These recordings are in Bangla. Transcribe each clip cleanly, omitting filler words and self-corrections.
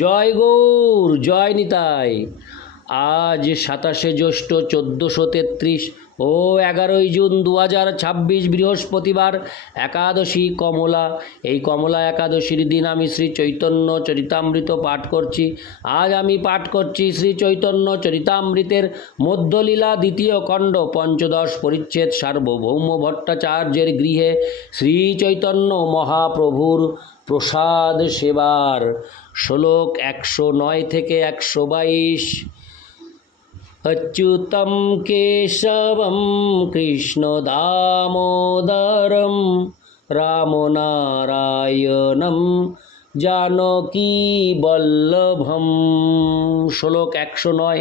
জয় গৌর, জয় নিতাই। আজ 27শে জ্যৈষ্ঠ 1433 ও 11ই জুন 2026 বৃহস্পতিবার, একাদশী কমলা। এই কমলা একাদশীর দিন আমি শ্রী চৈতন্য চরিতামৃত পাঠ করছি। আজ আমি পাঠ করছি শ্রী চৈতন্য চরিতামৃতের মধ্যলীলা দ্বিতীয় খণ্ড, পঞ্চদশ পরিচ্ছেদ, সার্বভৌম ভট্টাচার্যের গৃহে শ্রী চৈতন্য মহাপ্রভুর প্রসাদ সেবার। শ্লোক 109 থেকে 122। अच्युतं केशवं कृष्णदामोदरं रामनारायणं जानकीवल्लभं। শ্লোক 109।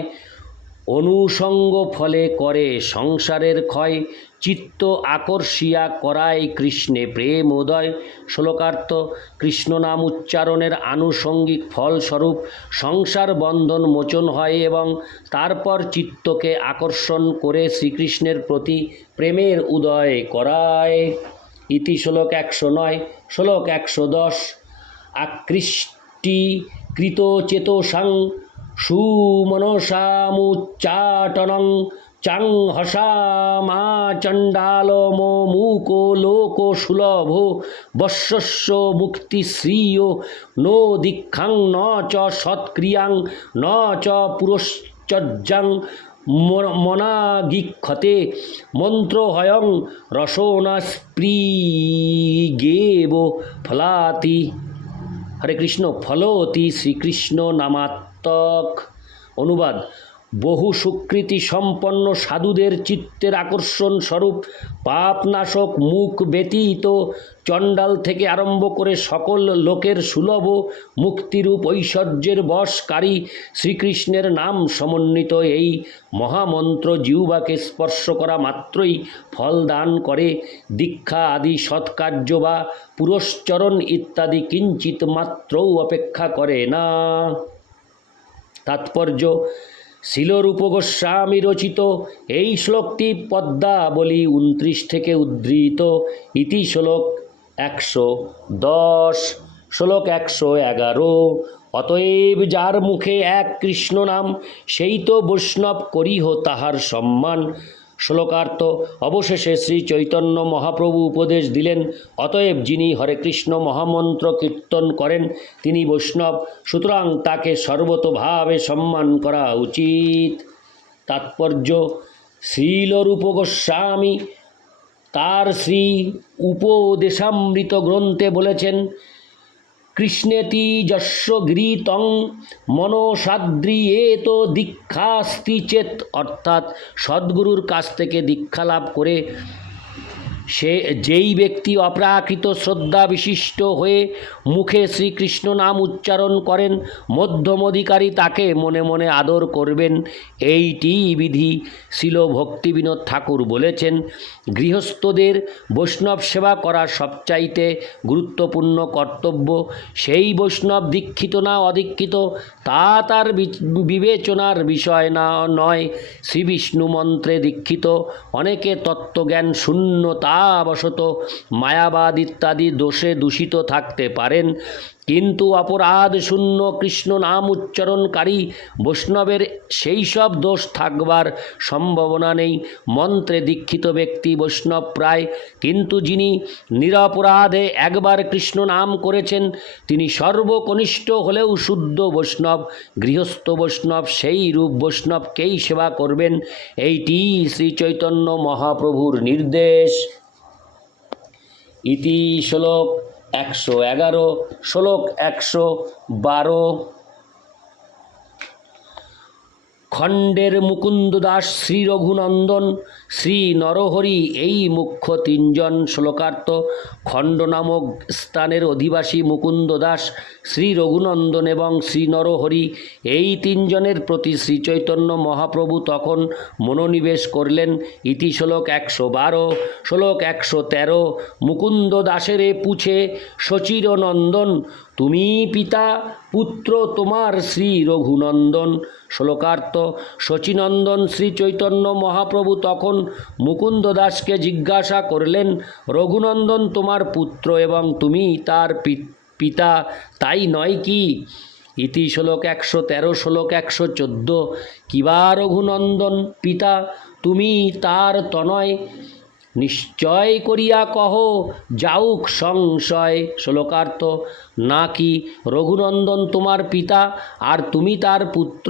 অনুসঙ্গ ফলে করে সংসারের ক্ষয়, চিত্ত আকর্ষিয়া করায় কৃষ্ণে প্রেম উদয়। শ্লোকার্থ: কৃষ্ণ নাম উচ্চারণের আনুষঙ্গিক ফলস্বরূপ সংসার বন্ধন মোচন হয় এবং তারপর চিত্তকে আকর্ষণ করে শ্রীকৃষ্ণের প্রতি প্রেমের উদয় করায়। ইতি শ্লোক 109। শ্লোক 110। আকৃষ্টিকৃত চেতসাং সুমনসামুচ্চাটনং চাং হসামাচণ্ডালমো মুকো লোক সুলভ বশ্যস্য মুক্তিশ্রিয় নো দীক্ষাং ন চ সৎক্রিয়াং ন চ পুরশ্চর্যাং মনাগীক্ষতে মন্ত্রহয়ং রসোনাস্পৃগেব ফলাতি। হরে কৃষ্ণ। ফলতি শ্রীকৃষ্ণ নামাত্মক। অনুবাদ: বহু সুকৃতি সম্পন্ন সাধুদের চিত্তের আকর্ষণ স্বরূপ পাপনাশক মুখ ব্যতীত চণ্ডাল থেকে আরম্ভ করে সকল লোকের সুলভ মুক্তিরূপ ঐশ্বর্যের বশকারী শ্রীকৃষ্ণের নাম সমন্বিত এই মহামন্ত্র জিহ্বাকে স্পর্শ করা মাত্রই ফল দান করে। দীক্ষা আদি সৎকার্য বা পুরশ্চরণ ইত্যাদি কিঞ্চিত মাত্রও অপেক্ষা করে না। তাৎপর্য: শিলরূপ গোস্বামী রচিত এই শ্লোকটি পদ্মাবলী 29 থেকে উদ্ধৃত। ইতি শ্লোক 110। শ্লোক 111। অতএব যার মুখে এক কৃষ্ণ নাম, সেই তো বৈষ্ণব করিহ তাহার সম্মান। শ্লোকার্থ: অবশেষে শ্রী চৈতন্য মহাপ্রভু উপদেশ দিলেন, অতএব যিনি হরে কৃষ্ণ মহামন্ত্র কীর্তন করেন তিনি বৈষ্ণব, সুতরাং তাকে সর্বতোভাবে সম্মান করা উচিত। তাৎপর্য: শ্রীলরূপ গোস্বামী তার শ্রী উপদেশামৃত গ্রন্থে বলেছেন, কৃষ্ণেতি যস্য গৃহীতং মনসাদ্রিয়েত দীক্ষাস্তি চেত। অর্থাৎ সদ্গুরুর কাছ থেকে দীক্ষা লাভ করে যেই ব্যক্তি অপ্রাকৃত শ্রদ্ধা বিশিষ্ট হয়ে মুখে শ্রীকৃষ্ণ নাম উচ্চারণ করেন, মধ্যম অধিকারী তাকে মনে মনে আদর করবেন। এইটি বিধি। শ্রীল ভক্তিবিনোদ ঠাকুর বলেছেন, গৃহস্থদের বৈষ্ণব সেবা করা সবচাইতে গুরুত্বপূর্ণ কর্তব্য। সেই বৈষ্ণব দীক্ষিত না অদীক্ষিত তা তার বিবেচনার বিষয় না নয়। শ্রীবিষ্ণু মন্ত্রে দীক্ষিত অনেকে তত্ত্বজ্ঞান শূন্যতাবশত মায়াবাদ ইত্যাদি দোষে দূষিত থাকতে পারেন, কিন্তু অপরাধ শূন্য কৃষ্ণ নাম উচ্চারণকারী বৈষ্ণবের সেই সব দোষ থাকবার সম্ভাবনা নেই। মন্ত্রে দীক্ষিত ব্যক্তি বৈষ্ণব প্রায়, কিন্তু যিনি নিরপরাধে একবার কৃষ্ণ নাম করেছেন তিনি সর্বকনিষ্ঠ হলেও শুদ্ধ বৈষ্ণব। গৃহস্থ বৈষ্ণব সেই রূপ বৈষ্ণবকেই সেবা করবেন। এইটি শ্রী চৈতন্য মহাপ্রভুর নির্দেশ। ইতি শ্লোক 111। শ্লোক 112। খণ্ডের মুকুন্দ দাস, শ্রী রঘুনন্দন, শ্রী নরহরি এই মুখ্য তিনজন। শ্লোকার্থ: খণ্ড নামক স্থানের অধিবাসী মুকুন্দ দাস, শ্রী রঘুনন্দন এবং শ্রী নরহরি এই তিনজনের প্রতি শ্রী চৈতন্য মহাপ্রভু তখন মনোনিবেশ করলেন। ইতি শ্লোক 112। শ্লোক 113। মুকুন্দ দাসেরে পুছে শচীর নন্দন, তুমি পিতা পুত্র তোমার শ্রী রঘুনন্দন। শ্লোকার্থ: শচীনন্দন শ্রী চৈতন্য মহাপ্রভু তখন মুকুন্দ দাসকে জিজ্ঞাসা করলেন, রঘুনন্দন তোমার পুত্র এবং তুমি তার পিতা, তাই নয় কি? ইতি শ্লোক 113, শ্লোক 114। কিবা রঘুনন্দন পিতা তুমি তার তনয়, নিশ্চয় করিয়া কহ যাউক সংশয়। শ্লোকার্থ, নাকি রঘুনন্দন তোমার পিতা আর তুমি তার পুত্র,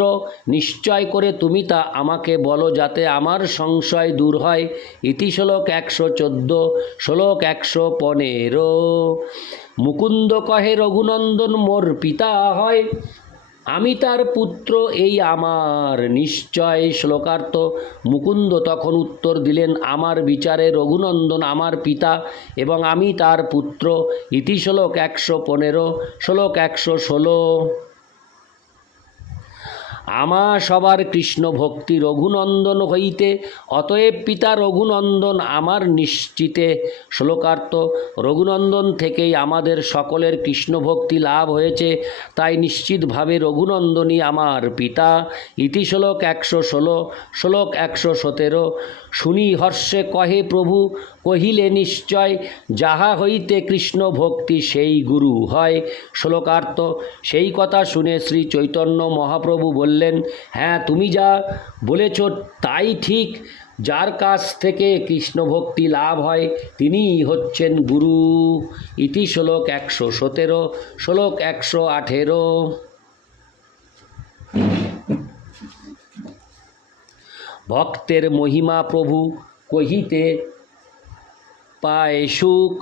নিশ্চয় করে তুমি তা আমাকে বলো যাতে আমার সংশয় দূর হয়। ইতি শ্লোক 114, শ্লোক 115। মুকুন্দ কহে রঘুনন্দন মোর পিতা হয়, আমি তার পুত্র এই আমার নিশ্চয়। শ্লোকার্থ, মুকুন্দ তখন উত্তর দিলেন, আমার বিচারে রঘুনন্দন আমার পিতা এবং আমি তার পুত্র। ইতি শ্লোক 115, শ্লোক 116। আমা সবার কৃষ্ণ ভক্তি রঘুনন্দন হইতে, অতএব পিতা রঘুনন্দন আমার নিশ্চিতে। শ্লোকার্থ, রঘুনন্দন থেকেই আমাদের সকলের কৃষ্ণ ভক্তি লাভ হয়েছে, তাই নিশ্চিতভাবে রঘুনন্দনই আমার পিতা। ইতি শ্লোক 116, শ্লোক 117। শুনি হর্ষে কহে প্রভু কহিলে নিশ্চয়, যাহা হইতে কৃষ্ণ ভক্তি সেই গুরু হয়। শ্লোকার্থ, সেই কথা শুনে শ্রী চৈতন্য মহাপ্রভু বললেন, হ্যাঁ তুমি যা বলেছ তাই ঠিক, যার কাছ থেকে কৃষ্ণ ভক্তি লাভ হয় তিনিই হচ্ছেন গুরু। ইতি শ্লোক 117, শ্লোক 118। ভক্তের মহিমা প্রভু কহিতে পায় সুখ,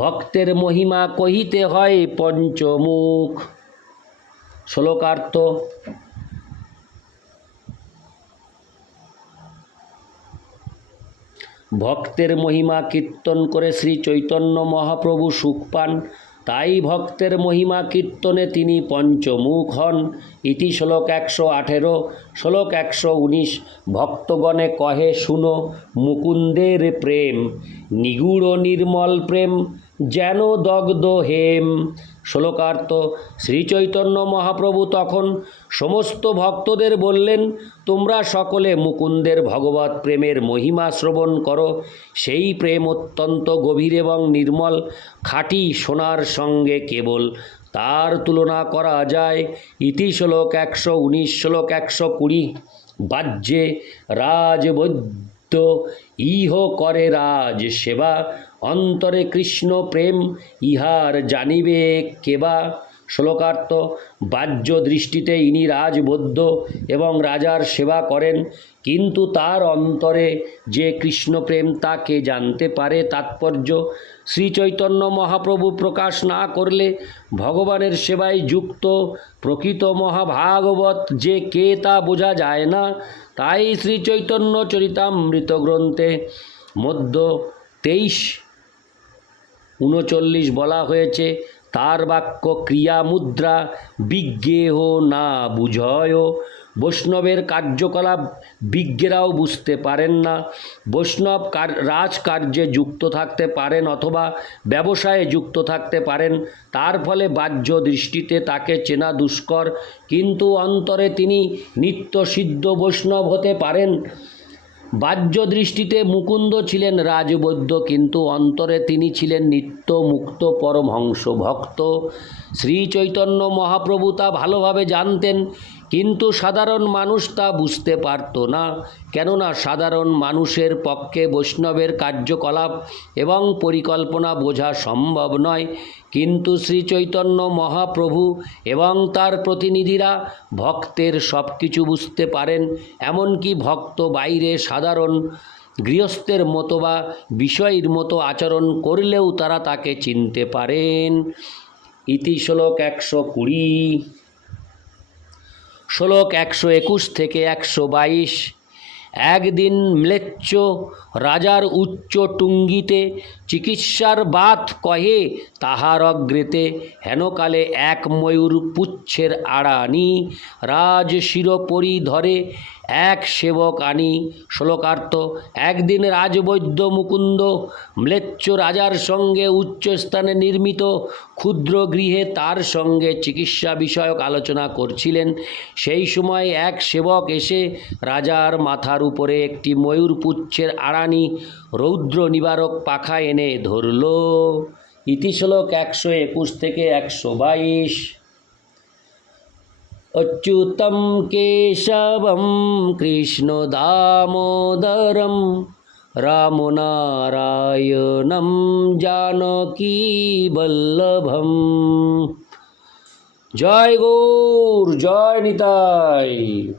ভক্তের মহিমা কহিতে হয় পঞ্চমুখ। শ্লোকার্থ, ভক্তের মহিমা কীর্তন করে শ্রী চৈতন্য মহাপ্রভু সুখ পান, তাই ভক্তের মহিমা কীর্তনে তিনি পঞ্চমুখ হন। ইতি শ্লোক 118, শ্লোক 119। ভক্তগণে কহে শুনো মুকুন্দের প্রেম, নিগুড় নির্মল প্রেম যেন দগ্ধ হেম। শ্লোকার্থ, শ্রীচৈতন্য মহাপ্রভু তখন সমস্ত ভক্তদের বললেন, তোমরা সকলে মুকুন্দের ভগবৎ প্রেমের মহিমা শ্রবণ করো। সেই প্রেম অত্যন্ত গভীর এবং নির্মল, খাঁটি সোনার সঙ্গে কেবল তার তুলনা করা যায়। ইতি শ্লোক 119, শ্লোক 120। বাহ্যে রাজবৈদ্য ইহ করে রাজ সেবা, অন্তরে কৃষ্ণ প্রেম ইহার জানিবে কেবা। শ্লোকার্থ, বাহ্য দৃষ্টিতে ইনি রাজবৈদ্য এবং রাজার সেবা করেন, কিন্তু তার অন্তরে যে কৃষ্ণপ্রেম তা কে জানতে পারে। তাৎপর্য, শ্রীচৈতন্য মহাপ্রভু প্রকাশ না করলে ভগবানের সেবায় যুক্ত প্রকৃত মহাভাগবত যে কে তা বোঝা যায় না। তাই শ্রীচৈতন্য চরিতামৃত গ্রন্থে মধ্য 23:39 বলা হয়েছে, তার বাক্য ক্রিয়া মুদ্রা বিজ্ঞেহ না বুঝয়। বৈষ্ণবের কার্যকলাপ বিজ্ঞেরাও বুঝতে পারেন না। বৈষ্ণব রাজকার্যে যুক্ত থাকতে পারেন অথবা ব্যবসায়ে যুক্ত থাকতে পারেন, তার ফলে বাহ্য দৃষ্টিতে তাকে চেনা দুষ্কর, কিন্তু অন্তরে তিনি নিত্যসিদ্ধ বৈষ্ণব হতে পারেন। বাহ্য দৃষ্টিতে মুকুন্দ ছিলেন রাজবৈদ্য, কিন্তু অন্তরে তিনি ছিলেন নিত্য মুক্ত পরমহংস ভক্ত। শ্রী চৈতন্য মহাপ্রভু তা ভালোভাবে জানতেন, কিন্তু সাধারণ মানুষ তা বুঝতে পারত না, কেননা সাধারণ মানুষের পক্ষে বৈষ্ণবের কার্যকলাপ এবং পরিকল্পনা বোঝা সম্ভব নয়। কিন্তু শ্রী চৈতন্য মহাপ্রভু এবং তার প্রতিনিধিরা ভক্তের সব কিছু বুঝতে পারেন, এমনকি ভক্ত বাইরে সাধারণ গৃহস্থের মতো বা বিষয়ের মতো আচরণ করলেও তারা তাকে চিনতে পারেন। ইতি শ্লোক 120, শ্লোক 121 থেকে 122। একদিন ম্লেচ্ছ রাজার উচ্চ টুঙ্গিতে চিকিৎসার বাত কহে তাহার অগ্রেতে, হেনকালে এক ময়ূর পুচ্ছের আড়ানি রাজ শিরোপরি ধরে এক সেবক আনি। শ্লোকার্থ, একদিন রাজবৈদ্য মুকুন্দ ম্লেচ্ছ রাজার সঙ্গে উচ্চস্থানে নির্মিত ক্ষুদ্র গৃহে তার সঙ্গে চিকিৎসা বিষয়ক আলোচনা করছিলেন। সেই সময় এক সেবক এসে রাজার মাথার উপরে একটি ময়ূর পুচ্ছের আড়ানি রৌদ্র নিবারক পাখা এনে ধরল। ইতি শ্লোক 121 থেকে 122। अच्युतं केशवं कृष्णदामोदरं रामनारायणं जानकीवल्लभं। জয় গৌর, জয় নিতাই।